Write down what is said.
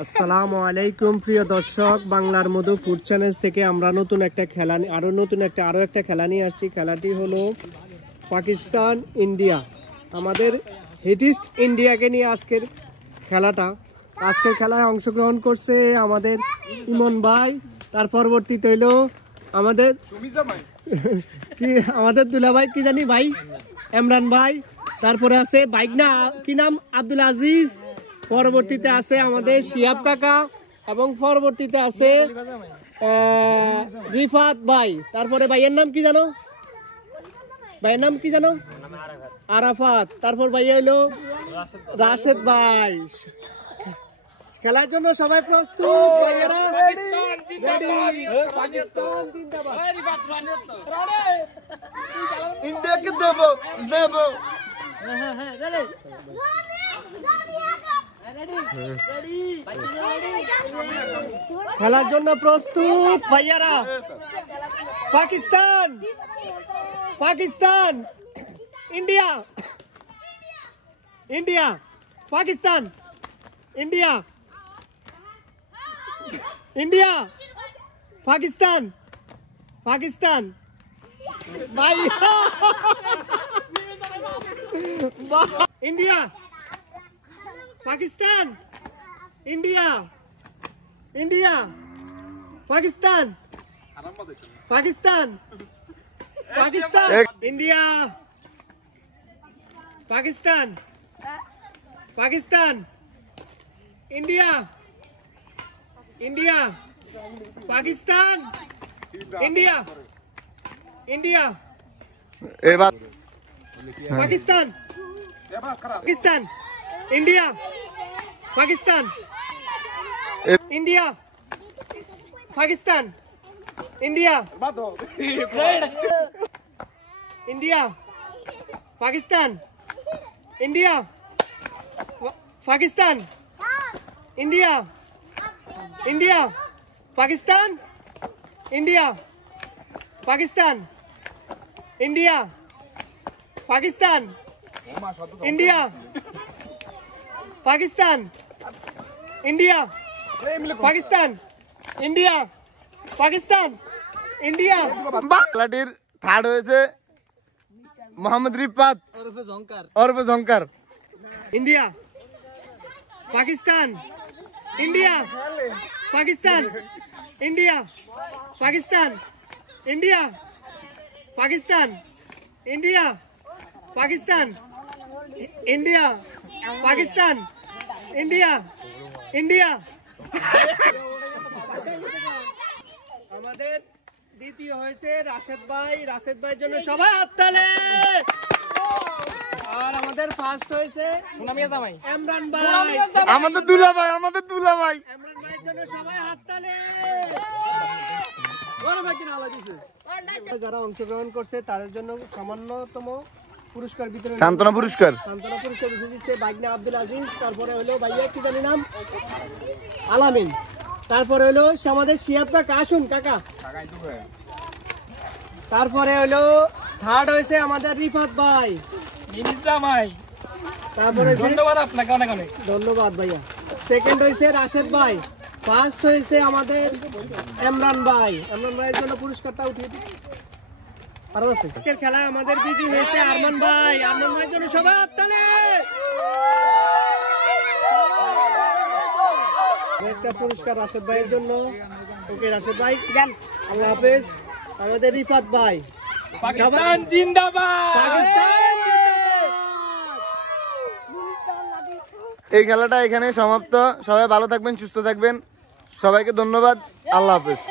আসসালামু আলাইকুম প্রিয় দর্শক, বাংলার মধু ফুড চ্যানেল থেকে আমরা নতুন একটা খেলা আরো একটা খেলা নিয়ে আসছি। খেলাটি হলো পাকিস্তান ইন্ডিয়া। আমাদের হিটিস্ট ইন্ডিয়াকে নিয়ে আজকের খেলায় অংশগ্রহণ করছে আমাদের ইমন ভাই। তার পরবর্তীতে হইলো আমাদের দুলা ভাই, কি জানি ভাই, ইমরান ভাই। তারপরে আছে বাইকনা, কি নাম, আব্দুল আজিজ। পরবর্তীতে আছে আমাদের শিয়াব কাকা এবং পরবর্তীতে আছে রিফাত ভাই। তারপরে ভাইয়ের নাম কি জানো? আরাফাত। তারপর ভাই হইলো রাশেদ ভাই। খেলার জন্য সবাই প্রস্তুত? ভাইয়েরা রেডি? পাকিস্তান জিন্দাবাদ। ইন্ডিয়াকে দেব খেলার জন্য প্রস্তুত ভাইয়ারা? পাকিস্তান ইন্ডিয়া পাকিস্তান ইন্ডিয়া পাকিস্তান ভাই India Pakistan India Pakistan India Pakistan India Pakistan India এবার Pakistan India Pakistan India Pakistan India Pakistan India Pakistan India Pakistan India Pakistan India Pakistan India Pakistan India খেলাটির থার্ড হয়েছে মোহাম্মদ রিফাত ওরফে Jhankar. India Pakistan India Pakistan India Pakistan India Pakistan India Pakistan India Pakistan India আমাদের দ্বিতীয় হয়েছে রাশেদ ভাইয়ের জন্য সবাই হাততালি। আর আমাদের ফার্স্ট হয়েছে ইমরান ভাই, আমাদের দুলা ভাই ইমরান ভাইয়ের জন্য সবাই হাততালি। যারা অংশগ্রহণ করছে তাদের জন্য সামান্যতম পুরস্কার বিতরণ, সান্ত্বনা পুরস্কার দিচ্ছে বাইকনা আব্দুল আজিজ। তারপরে হলো ভাইয়া কি জানি নাম, আলামিন। তারপরে হলো আমাদের শিয়াব কাকা, আসুন কাকা। তারপরে হলো থার্ড হয়েছে আমাদের রিফাত ভাই। তারপরে ধন্যবাদ ভাইয়া। সেকেন্ড হয়েছে রাশেদ ভাই। ফার্স্ট হয়েছে আমাদের ইমরান ভাইয়ের জন্য পুরস্কারটা উঠিয়ে দিই। আজকের খেলায় আমাদের বিজয়ী হয়েছে আরমান ভাইয়ের জন্য সবাই হাততালি। একটা পুরস্কার রাশেদ ভাইয়ের জন্য। ওকে রাশেদ ভাই, যান, আল্লাহ হাফেজ। আমাদের রিফাত ভাই, পাকিস্তান জিন্দাবাদ। এই খেলাটা এখানে সমাপ্ত। সবাই ভালো থাকবেন, সুস্থ থাকবেন। সবাইকে ধন্যবাদ। আল্লাহ হাফেজ।